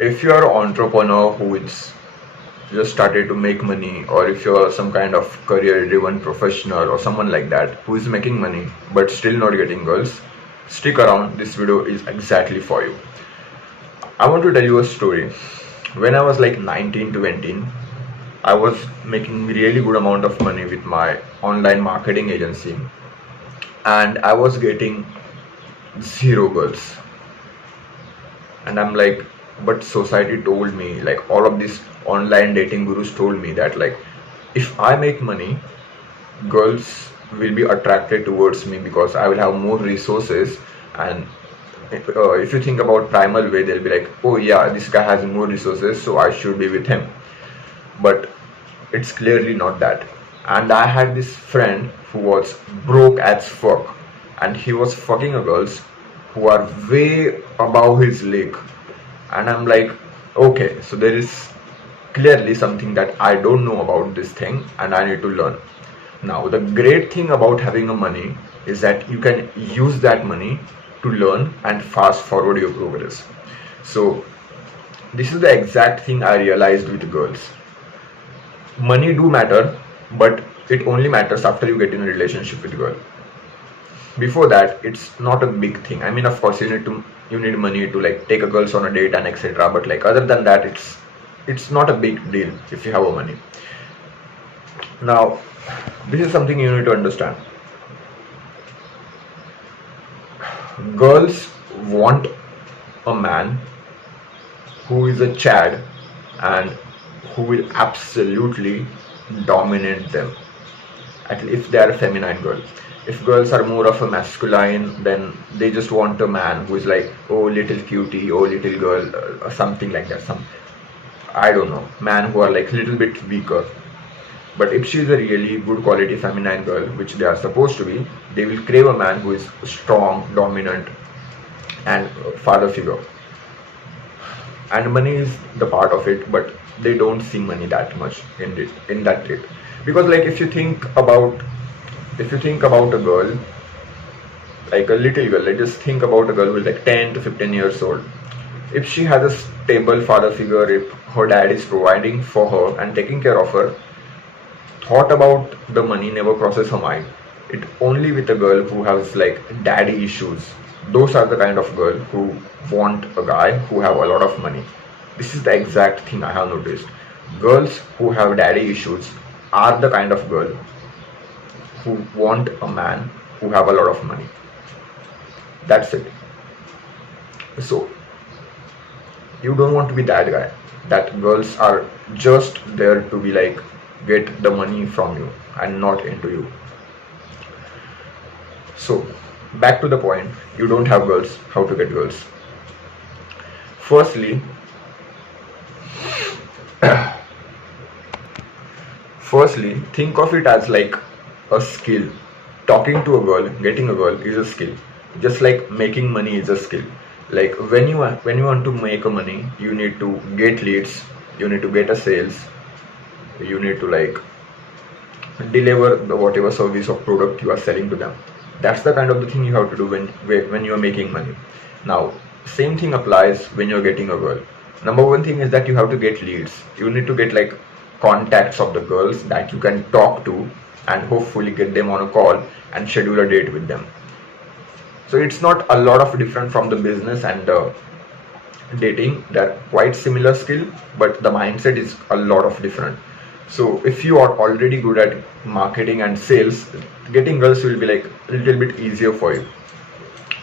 If you are an entrepreneur who is just started to make money, or if you're some kind of career driven professional or someone like that who is making money but still not getting girls, stick around. This video is exactly for you. I want to tell you a story. When I was like 19 to 18, I was making really good amount of money with my online marketing agency, and I was getting zero girls. And I'm like, but society told me, like all of these online dating gurus told me that like if I make money, girls will be attracted towards me because I will have more resources. And if you think about primal way, they'll be like, oh yeah, this guy has more resources, so I should be with him. But it's clearly not that. And I had this friend who was broke as fuck, and he was fucking a girls who are way above his league. And I'm like, okay, so there is clearly something that I don't know about this thing and I need to learn. Now, the great thing about having a money is that you can use that money to learn and fast forward your progress. So, this is the exact thing I realized with girls. Money do matter, but it only matters after you get in a relationship with a girl. Before that, it's not a big thing. I mean, of course, you need money to like take a girls on a date and etc. But like other than that, it's not a big deal if you have a money. Now, this is something you need to understand. Girls want a man who is a Chad and who will absolutely dominate them. If they are a feminine girl. If girls are more of a masculine, then they just want a man who is like, oh little cutie, oh little girl, something like that. Some, I don't know, man who are like little bit weaker. But if she is a really good quality feminine girl, which they are supposed to be, they will crave a man who is strong, dominant, and father figure. And money is the part of it, but they don't see money that much in that rate. Because like if you think about a girl, like a little girl, let's just think about a girl who is like 10 to 15 years old. If she has a stable father figure, if her dad is providing for her and taking care of her, thought about the money never crosses her mind. It only with a girl who has like daddy issues. Those are the kind of girl who want a guy who have a lot of money. This is the exact thing I have noticed. Girls who have daddy issues are the kind of girl who want a man who have a lot of money. That's it. So you don't want to be that guy. That girls are just there to be like get the money from you and not into you. So back to the point, you don't have girls, how to get girls. Firstly, think of it as like a skill. Talking to a girl, getting a girl is a skill. Just like making money is a skill. Like when you want to make a money, you need to get leads, you need to get a sales, you need to like deliver the whatever service or product you are selling to them. That's the kind of the thing you have to do when you are making money. Now, same thing applies when you're getting a girl. Number one thing is that you have to get leads. You need to get like contacts of the girls that you can talk to and hopefully get them on a call and schedule a date with them. So it's not a lot of different from the business and dating. They're quite similar skill, but the mindset is a lot of different. So if you are already good at marketing and sales, getting girls will be like a little bit easier for you.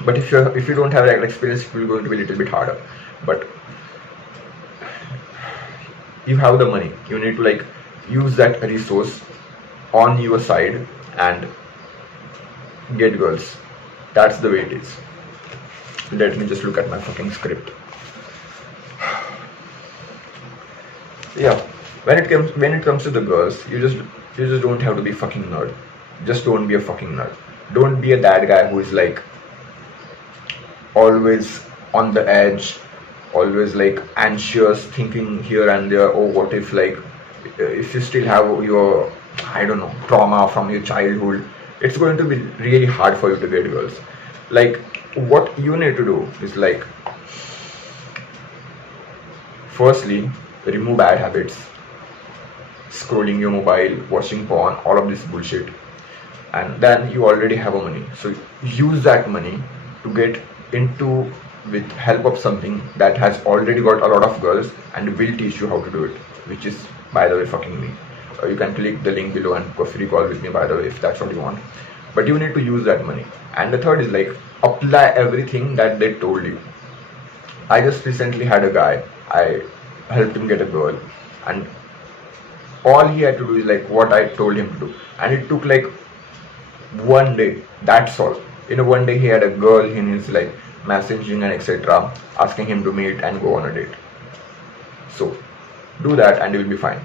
But if you don't have that experience, it will going to be a little bit harder. But you have the money, you need to like use that resource on your side and get girls. That's the way it is. Let me just look at my fucking script. Yeah, when it comes to the girls, you just don't have to be fucking nerd. Just don't be a fucking nerd. Don't be a that guy who is like always on the edge, always like anxious, thinking here and there. Oh, what if like if you still have your, I don't know, trauma from your childhood, it's going to be really hard for you to get girls. Like what you need to do is like firstly, remove bad habits, scrolling your mobile, watching porn, all of this bullshit. And then you already have a money. So use that money to get into, with help of something that has already got a lot of girls and will teach you how to do it, which is, by the way, fucking me. You can click the link below and book a free call with me, by the way, if that's what you want. But you need to use that money. And the third is like, apply everything that they told you. I just recently had a guy, I helped him get a girl, and all he had to do is like what I told him to do. And it took like one day, that's all. In a one day he had a girl in his like messaging and etc, asking him to meet and go on a date. So do that and you will be fine.